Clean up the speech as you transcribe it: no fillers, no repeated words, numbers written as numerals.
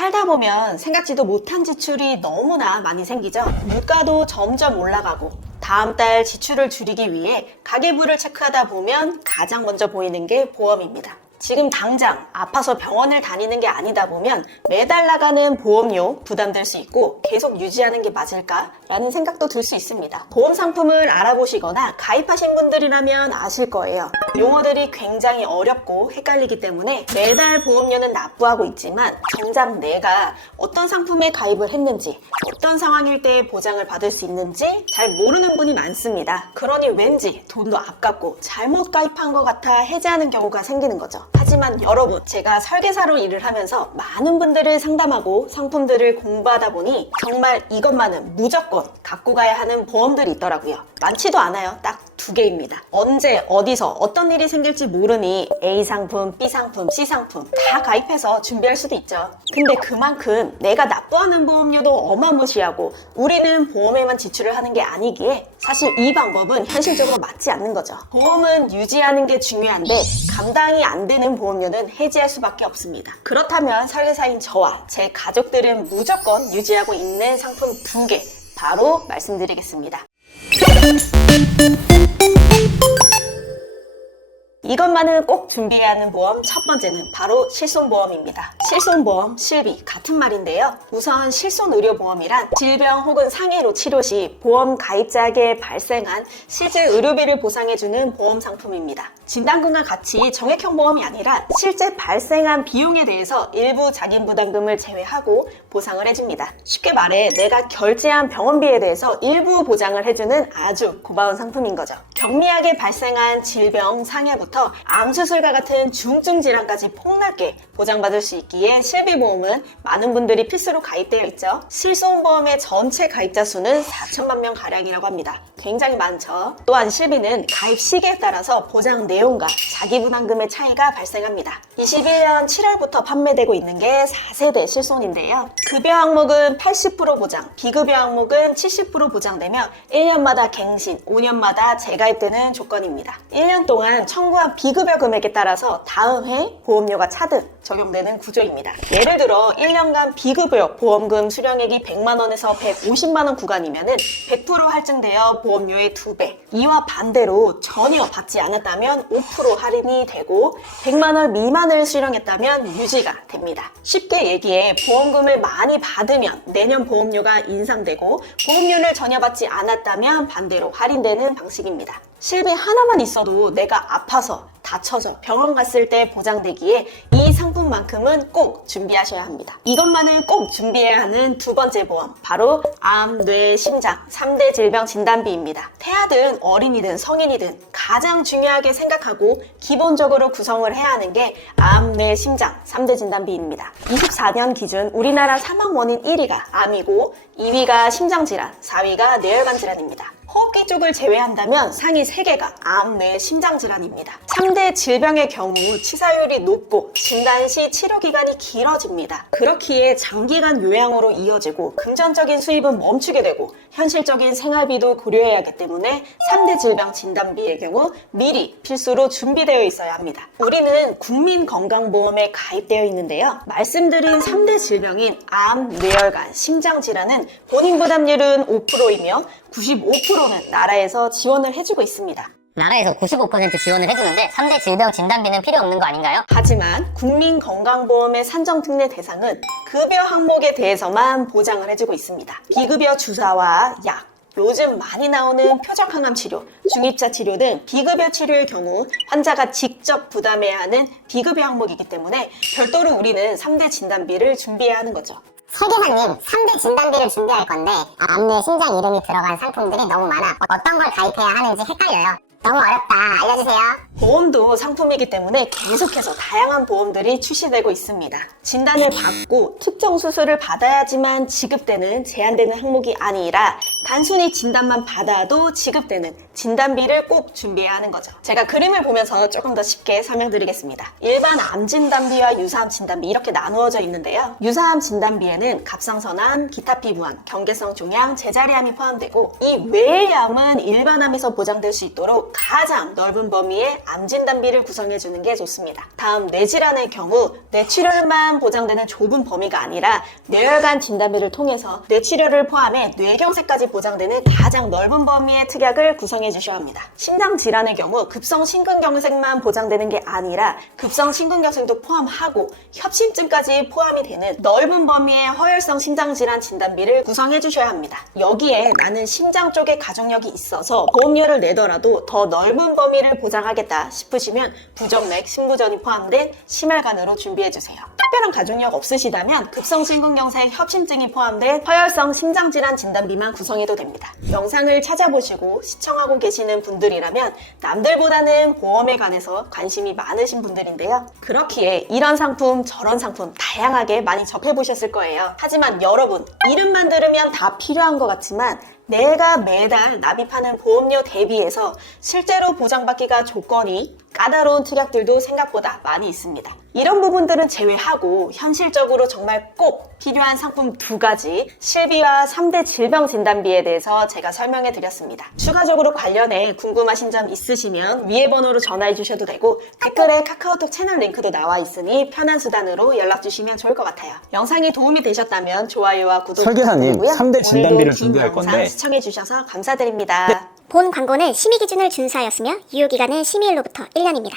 살다 보면 생각지도 못한 지출이 너무나 많이 생기죠. 물가도 점점 올라가고 다음 달 지출을 줄이기 위해 가계부를 체크하다 보면 가장 먼저 보이는 게 보험입니다. 지금 당장 아파서 병원을 다니는 게 아니다 보면 매달 나가는 보험료 부담될 수 있고 계속 유지하는 게 맞을까? 라는 생각도 들 수 있습니다. 보험 상품을 알아보시거나 가입하신 분들이라면 아실 거예요. 용어들이 굉장히 어렵고 헷갈리기 때문에 매달 보험료는 납부하고 있지만 정작 내가 어떤 상품에 가입을 했는지 어떤 상황일 때 보장을 받을 수 있는지 잘 모르는 분이 많습니다. 그러니 왠지 돈도 아깝고 잘못 가입한 것 같아 해지하는 경우가 생기는 거죠. 하지만 여러분, 제가 설계사로 일을 하면서 많은 분들을 상담하고 상품들을 공부하다 보니 정말 이것만은 무조건 갖고 가야 하는 보험들이 있더라고요. 많지도 않아요. 딱 2개입니다. 언제 어디서 어떤 일이 생길지 모르니 A 상품, B 상품, C 상품 다 가입해서 준비할 수도 있죠. 근데 그만큼 내가 납부하는 보험료도 어마무시하고 우리는 보험에만 지출을 하는 게 아니기에 사실 이 방법은 현실적으로 맞지 않는 거죠. 보험은 유지하는 게 중요한데 감당이 안 되는 보험료는 해지할 수밖에 없습니다. 그렇다면 설계사인 저와 제 가족들은 무조건 유지하고 있는 상품 2개 바로 말씀드리겠습니다. 이것만은 꼭 준비해야 하는 보험 첫 번째는 바로 실손보험입니다. 실손보험, 실비 같은 말인데요. 우선 실손의료보험이란 질병 혹은 상해로 치료 시 보험 가입자에게 발생한 실제 의료비를 보상해주는 보험 상품입니다. 진단금과 같이 정액형 보험이 아니라 실제 발생한 비용에 대해서 일부 자기부담금을 제외하고 보상을 해줍니다. 쉽게 말해 내가 결제한 병원비에 대해서 일부 보장을 해주는 아주 고마운 상품인 거죠. 경미하게 발생한 질병, 상해부터 암수술과 같은 중증 질환까지 폭넓게 보장받을 수 있기에 실비보험은 많은 분들이 필수로 가입되어 있죠. 실손보험의 전체 가입자 수는 4천만 명 가량이라고 합니다. 굉장히 많죠. 또한 실비는 가입 시기에 따라서 보장 내용과 자기부담금의 차이가 발생합니다. 21년 7월부터 판매되고 있는 게 4세대 실손인데요. 급여 항목은 80% 보장, 비급여 항목은 70% 보장되며 1년마다 갱신, 5년마다 재가입되는 조건입니다. 1년 동안 청구한 비급여 금액에 따라서 다음 해 보험료가 차등 적용되는 구조입니다. 예를 들어 1년간 비급여 보험금 수령액이 100만 원에서 150만 원 구간이면은 100% 할증되어 보험료의 2배. 이와 반대로 전혀 받지 않았다면 5% 할인이 되고 100만 원 미만을 수령했다면 유지가 됩니다. 쉽게 얘기해 보험금을 많이 받으면 내년 보험료가 인상되고 보험료를 전혀 받지 않았다면 반대로 할인되는 방식입니다. 실비 하나만 있어도 내가 아파서 다쳐서 병원 갔을 때 보장되기에 이 상품만큼은 꼭 준비하셔야 합니다. 이것만은 꼭 준비해야 하는 2번째 보험, 바로 암, 뇌, 심장 3대 질병 진단비입니다. 태아든 어린이든 성인이든 가장 중요하게 생각하고 기본적으로 구성을 해야 하는 게 암, 뇌, 심장 3대 진단비입니다. 24년 기준 우리나라 사망 원인 1위가 암이고 2위가 심장질환, 4위가 뇌혈관 질환입니다. 호흡기 쪽을 제외한다면 상위 3개가 암, 뇌, 심장질환입니다. 3대 질병의 경우 치사율이 높고 진단 시 치료기간이 길어집니다. 그렇기에 장기간 요양으로 이어지고 금전적인 수입은 멈추게 되고 현실적인 생활비도 고려해야 하기 때문에 3대 질병 진단비의 경우 미리 필수로 준비되어 있어야 합니다. 우리는 국민건강보험에 가입되어 있는데요. 말씀드린 3대 질병인 암, 뇌혈관, 심장질환은 본인 부담률은 5%이며 95%는 나라에서 지원을 해주고 있습니다. 나라에서 95% 지원을 해주는데 3대 질병 진단비는 필요 없는 거 아닌가요? 하지만 국민건강보험의 산정 특례 대상은 급여 항목에 대해서만 보장을 해주고 있습니다. 비급여 주사와 약, 요즘 많이 나오는 표적항암 치료, 중입자 치료 등 비급여 치료의 경우 환자가 직접 부담해야 하는 비급여 항목이기 때문에 별도로 우리는 3대 진단비를 준비해야 하는 거죠. 설계사님, 3대 진단비를 준비할 건데 암, 뇌, 심장 이름이 들어간 상품들이 너무 많아 어떤 걸 가입해야 하는지 헷갈려요. 너무 어렵다. 알려주세요. 보험도 상품이기 때문에 계속해서 다양한 보험들이 출시되고 있습니다. 진단을 받고 특정 수술을 받아야지만 지급되는 제한되는 항목이 아니라 단순히 진단만 받아도 지급되는 진단비를 꼭 준비해야 하는 거죠. 제가 그림을 보면서 조금 더 쉽게 설명드리겠습니다. 일반 암 진단비와 유사암 진단비 이렇게 나누어져 있는데요. 유사암 진단비에는 갑상선암, 기타 피부암, 경계성 종양, 제자리암이 포함되고 이 외의 암은 일반 암에서 보장될 수 있도록 가장 넓은 범위의 암 진단비를 구성해주는 게 좋습니다. 다음 뇌질환의 경우 뇌출혈만 보장되는 좁은 범위가 아니라 뇌혈관 진단비를 통해서 뇌출혈을 포함해 뇌경색까지 보장되는 가장 넓은 범위의 특약을 구성해 주셔야 합니다. 심장질환의 경우 급성 심근경색만 보장되는 게 아니라 급성 심근경색도 포함하고 협심증까지 포함이 되는 넓은 범위의 허혈성 심장질환 진단비를 구성해 주셔야 합니다. 여기에 나는 심장 쪽에 가족력이 있어서 보험료를 내더라도 더 넓은 범위를 보장하겠다 싶으시면 부정맥, 심부전이 포함된 심혈관으로 준비해 주세요. 특별한 가족력 없으시다면 급성 심근경색, 협심증이 포함된 허혈성 심장질환 진단비만 구성해도 됩니다. 영상을 찾아보시고 시청하고 계시는 분들이라면 남들보다는 보험에 관해서 관심이 많으신 분들인데요. 그렇기에 이런 상품, 저런 상품 다양하게 많이 접해보셨을 거예요. 하지만 여러분, 이름만 들으면 다 필요한 것 같지만 내가 매달 납입하는 보험료 대비해서 실제로 보장받기가 조건이 까다로운 특약들도 생각보다 많이 있습니다. 이런 부분들은 제외하고 현실적으로 정말 꼭 필요한 상품 2가지, 실비와 3대 질병 진단비에 대해서 제가 설명해 드렸습니다. 추가적으로 관련해 궁금하신 점 있으시면 위에 번호로 전화해 주셔도 되고 댓글에 카카오톡 채널 링크도 나와 있으니 편한 수단으로 연락 주시면 좋을 것 같아요. 영상이 도움이 되셨다면 좋아요와 구독 설계사님, 부탁드리고요. 3대 진단비를 오늘도 긴 준비할 영상 건데 시청해 주셔서 감사드립니다. 본 광고는 심의 기준을 준수하였으며 유효기간은 심의일로부터 1년입니다.